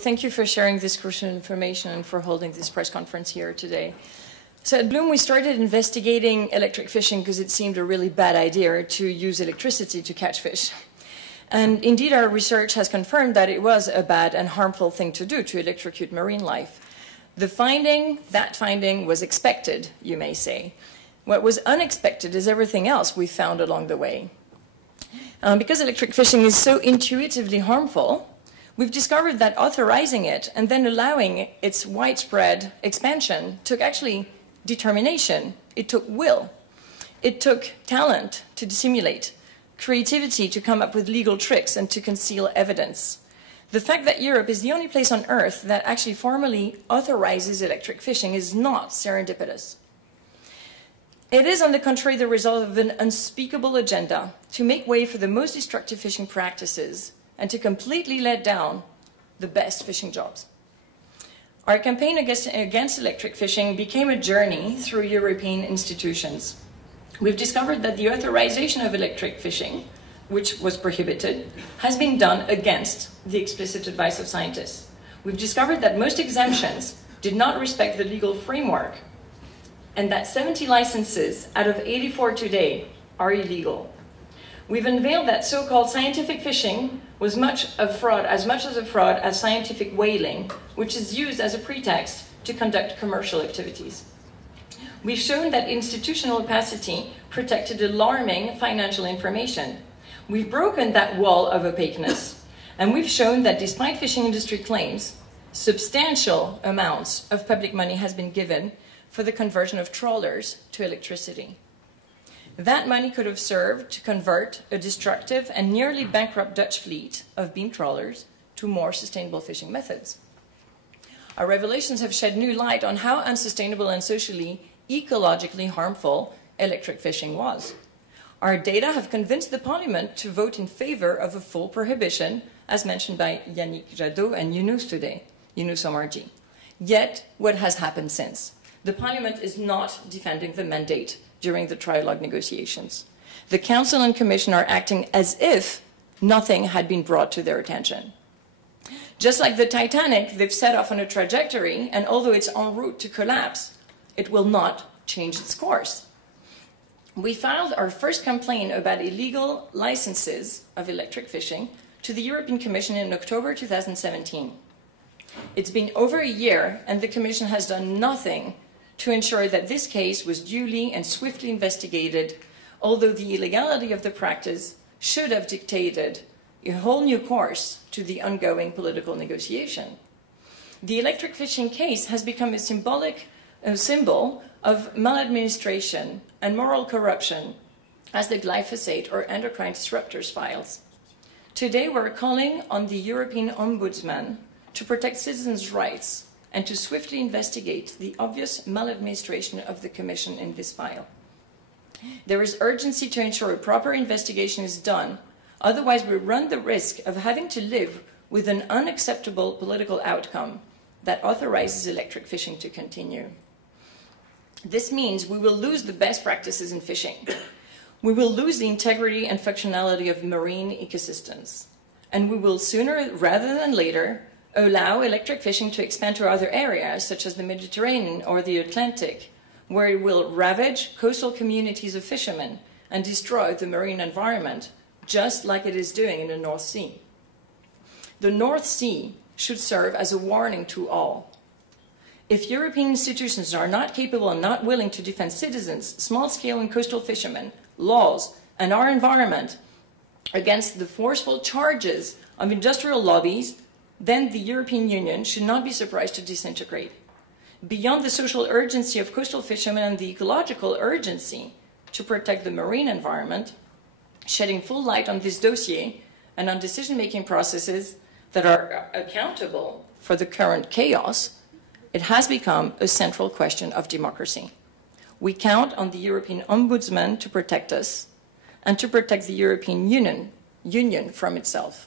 Thank you for sharing this crucial information and for holding this press conference here today. So at Bloom, we started investigating electric fishing because it seemed a really bad idea to use electricity to catch fish. And indeed, our research has confirmed that it was a bad and harmful thing to do, to electrocute marine life. That finding was expected, you may say. What was unexpected is everything else we found along the way. Because electric fishing is so intuitively harmful, we've discovered that authorizing it and then allowing its widespread expansion took actually determination. It took will. It took talent to dissimulate, creativity to come up with legal tricks and to conceal evidence. The fact that Europe is the only place on Earth that actually formally authorizes electric fishing is not serendipitous. It is, on the contrary, the result of an unspeakable agenda to make way for the most destructive fishing practices and to completely let down the best fishing jobs. Our campaign against electric fishing became a journey through European institutions. We've discovered that the authorization of electric fishing, which was prohibited, has been done against the explicit advice of scientists. We've discovered that most exemptions did not respect the legal framework, and that 70 licenses out of 84 today are illegal. We've unveiled that so-called scientific fishing was as much a fraud as scientific whaling, which is used as a pretext to conduct commercial activities. We've shown that institutional opacity protected alarming financial information. We've broken that wall of opaqueness, and we've shown that despite fishing industry claims, substantial amounts of public money has been given for the conversion of trawlers to electricity. That money could have served to convert a destructive and nearly bankrupt Dutch fleet of beam trawlers to more sustainable fishing methods. Our revelations have shed new light on how unsustainable and socially, ecologically harmful electric fishing was. Our data have convinced the Parliament to vote in favor of a full prohibition, as mentioned by Yannick Jadot and Younous today, Younous Omarjee. Yet, what has happened since? The Parliament is not defending the mandate during the trilogue negotiations. The Council and Commission are acting as if nothing had been brought to their attention. Just like the Titanic, they've set off on a trajectory, and although it's en route to collapse, it will not change its course. We filed our first complaint about illegal licenses of electric fishing to the European Commission in October 2017. It's been over a year, and the Commission has done nothing to ensure that this case was duly and swiftly investigated, although the illegality of the practice should have dictated a whole new course to the ongoing political negotiation. The electric fishing case has become a symbol of maladministration and moral corruption, as the glyphosate or endocrine disruptors files. Today, we're calling on the European Ombudsman to protect citizens' rights and to swiftly investigate the obvious maladministration of the Commission in this file. There is urgency to ensure a proper investigation is done, otherwise we run the risk of having to live with an unacceptable political outcome that authorizes electric fishing to continue. This means we will lose the best practices in fishing. We will lose the integrity and functionality of marine ecosystems. And we will sooner rather than later allow electric fishing to expand to other areas, such as the Mediterranean or the Atlantic, where it will ravage coastal communities of fishermen and destroy the marine environment, just like it is doing in the North Sea. The North Sea should serve as a warning to all. If European institutions are not capable and not willing to defend citizens, small-scale and coastal fishermen, laws, and our environment against the forceful charges of industrial lobbies, then the European Union should not be surprised to disintegrate. Beyond the social urgency of coastal fishermen and the ecological urgency to protect the marine environment, shedding full light on this dossier and on decision-making processes that are accountable for the current chaos, it has become a central question of democracy. We count on the European Ombudsman to protect us and to protect the European Union from itself.